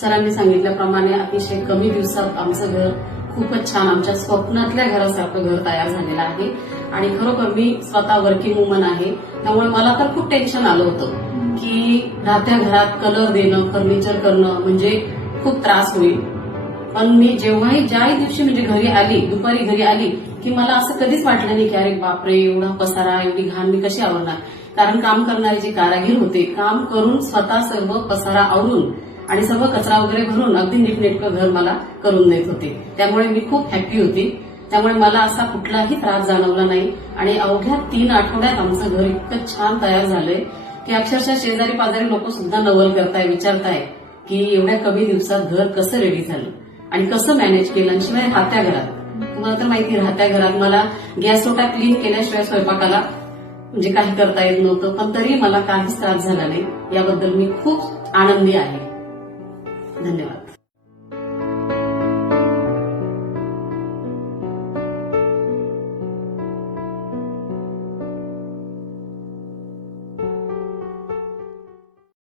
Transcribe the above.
सरांनी सांगितल्याप्रमाणे अतिशय कमी दिवसात आमचं घर खूपच छान, आमच्या स्वप्नातल्या घरासारखं घर तयार झालेलं आहे. आणि खरोखर मी स्वतः वर्किंग वुमन आहे, त्यामुळे मला तर खूप टेन्शन आलं होतं की राहत्या घरात कलर देणं, फर्निचर करणं म्हणजे खूप त्रास होईल. पण मी ज्याही दिवशी म्हणजे घरी आली, दुपारी घरी आली की मला असं कधीच वाटलं नाही की अरे बापरे एवढा पसारा, एवढी घाण मी कशी आवरणार. कारण काम करणारे जे कारागीर होते, काम करून स्वतः सर्व पसारा आवरून आणि सर्व कचरा वगैरे भरून अगदी नीटनेटकं घर मला करून देत होते. त्यामुळे मी खूप हॅपी होती. त्यामुळे मला असा कुठलाही त्रास जाणवला नाही. आणि अवघ्या 3 आठवड्यात आमचं घर इतकं छान तयार झालंय की अक्षरशः शेजारी पाजारी लोक सुद्धा नवल करताय, विचारताय की एवढ्या कमी दिवसात घर कसं रेडी झालं आणि कसं मॅनेज केलं. आणि शिवाय राहत्या घरात, तुम्हाला तर माहिती, राहत्या घरात मला गॅस ओटा क्लीन केल्याशिवाय स्वयंपाकाला म्हणजे काही करता येत नव्हतं. पण तरी मला काहीच त्रास झाला नाही. याबद्दल मी खूप आनंदी आहे. धन्यवाद.